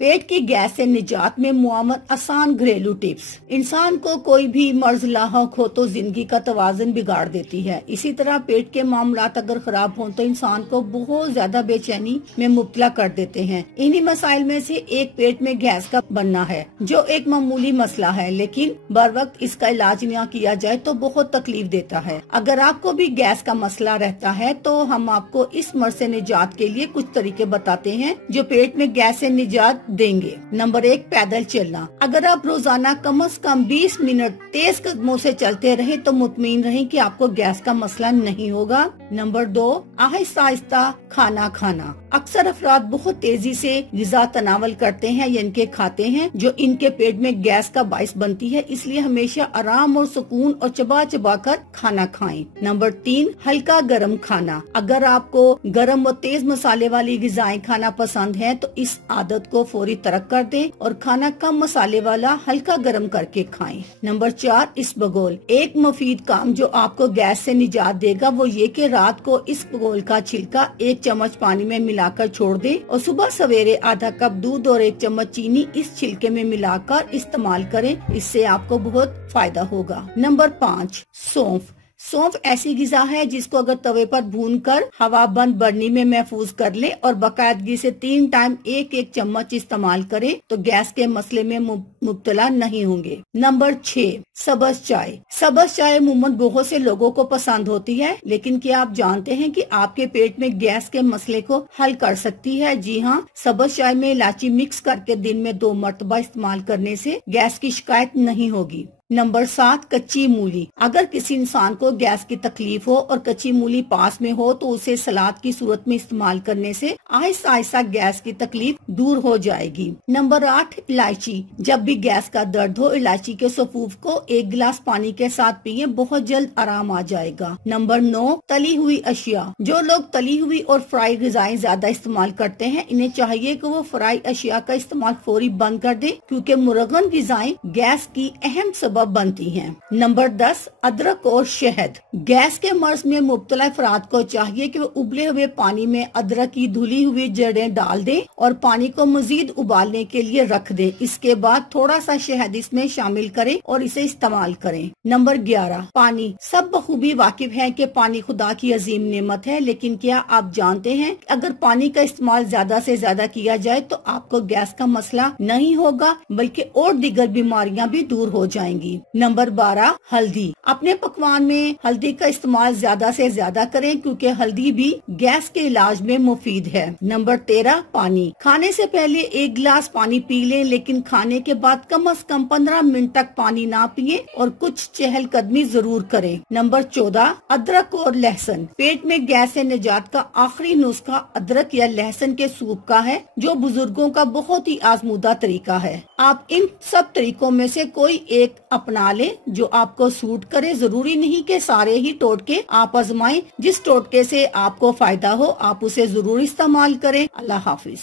पेट की गैस से निजात में मुआमत आसान घरेलू टिप्स। इंसान को कोई भी मर्ज लाहक हो तो जिंदगी का तवाज़ुन बिगाड़ देती है। इसी तरह पेट के मामलात अगर खराब हों तो इंसान को बहुत ज्यादा बेचैनी में मुब्तला कर देते हैं। इन्हीं मसाइल में से एक पेट में गैस का बनना है, जो एक मामूली मसला है, लेकिन बर वक्त इसका इलाज न किया जाए तो बहुत तकलीफ देता है। अगर आपको भी गैस का मसला रहता है तो हम आपको इस मर्ज से निजात के लिए कुछ तरीके बताते हैं जो पेट में गैस से निजात देंगे। नंबर 1, पैदल चलना। अगर आप रोजाना कम से कम 20 मिनट तेज कदमों से चलते रहे तो मुतमईन रहें कि आपको गैस का मसला नहीं होगा। नंबर 2, आहिस्ता आहिस्ता खाना खाना। अक्सर अफराद बहुत तेजी से ग़िज़ा तनावल करते हैं या इनके खाते हैं जो इनके पेट में गैस का बाइस बनती है, इसलिए हमेशा आराम और सुकून और चबा चबा कर खाना खाएं। नंबर 3, हल्का गर्म खाना। अगर आपको गर्म और तेज मसाले वाली ग़िज़ाएं खाना पसंद है तो इस आदत को फौरी तरक कर दें और खाना कम मसाले वाला हल्का गर्म करके खाएं। नंबर 4, इसबगोल। एक मुफीद काम जो आपको गैस से निजात देगा वो ये कि रात को इसबगोल का छिलका 1 चम्मच पानी में मिलाकर छोड़ दें और सुबह सवेरे आधा कप दूध और 1 चम्मच चीनी इस छिलके में मिलाकर इस्तेमाल करें। इससे आपको बहुत फायदा होगा। नंबर 5, सौंफ। सौंफ ऐसी ग़िज़ा है जिसको अगर तवे पर भूनकर हवा बंद बरनी में महफूज कर लें और बाकायदगी से 3 टाइम 1-1 चम्मच इस्तेमाल करें तो गैस के मसले में मुब्तला नहीं होंगे। नंबर 6, सब्ज़ चाय। सब्ज़ चाय अमूमन बहुत से लोगों को पसंद होती है, लेकिन क्या आप जानते हैं कि आपके पेट में गैस के मसले को हल कर सकती है? जी हाँ, सब्ज़ चाय में इलायची मिक्स करके दिन में 2 मरतबा इस्तेमाल करने से गैस की शिकायत नहीं होगी। नंबर 7, कच्ची मूली। अगर किसी इंसान को गैस की तकलीफ हो और कच्ची मूली पास में हो तो उसे सलाद की सूरत में इस्तेमाल करने से आहिस्ता आहिस्ता गैस की तकलीफ दूर हो जाएगी। नंबर 8, इलायची। जब भी गैस का दर्द हो इलायची के सफूफ को 1 गिलास पानी के साथ पिए, बहुत जल्द आराम आ जाएगा। नंबर 9, तली हुई अशिया। जो लोग तली हुई और फ्राई ग़िज़ाएं ज्यादा इस्तेमाल करते हैं इन्हें चाहिए कि वो फ्राई अशिया का इस्तेमाल फौरी बंद कर दें, क्योंकि मुरगन ग़िज़ाएं गैस की अहम सबब बनती हैं। नंबर 10, अदरक और शहद। गैस के मर्ज में मुब्तला अफराद को चाहिए कि वो उबले हुए पानी में अदरक की धुली हुई जड़ें डाल दें और पानी को मजीद उबालने के लिए रख दें। इसके बाद थोड़ा सा शहद इसमें शामिल करें और इसे इस्तेमाल करें। नंबर 11, पानी। सब बखूबी वाकिफ हैं कि पानी खुदा की अजीम नेमत है, लेकिन क्या आप जानते हैं अगर पानी का इस्तेमाल ज्यादा से ज्यादा किया जाए तो आपको गैस का मसला नहीं होगा बल्कि और दीगर बीमारियां भी दूर हो जाएंगी। नंबर 12, हल्दी। अपने पकवान में हल्दी का इस्तेमाल ज्यादा से ज्यादा करें क्योंकि हल्दी भी गैस के इलाज में मुफीद है। नंबर 13, पानी। खाने से पहले 1 गिलास पानी पी लें, लेकिन खाने के बाद कम से कम 15 मिनट तक पानी ना पिए और कुछ चहलकदमी जरूर करें। नंबर 14, अदरक और लहसुन। पेट में गैस से निजात का आखिरी नुस्खा अदरक या लहसुन के सूप का है, जो बुजुर्गों का बहुत ही आजमूदा तरीका है। आप इन सब तरीकों में से कोई एक अपना ले जो आपको सूट करे। जरूरी नहीं कि सारे ही टोटके आप आजमाएं। जिस टोटके से आपको फायदा हो आप उसे जरूर इस्तेमाल करें। अल्लाह हाफिज।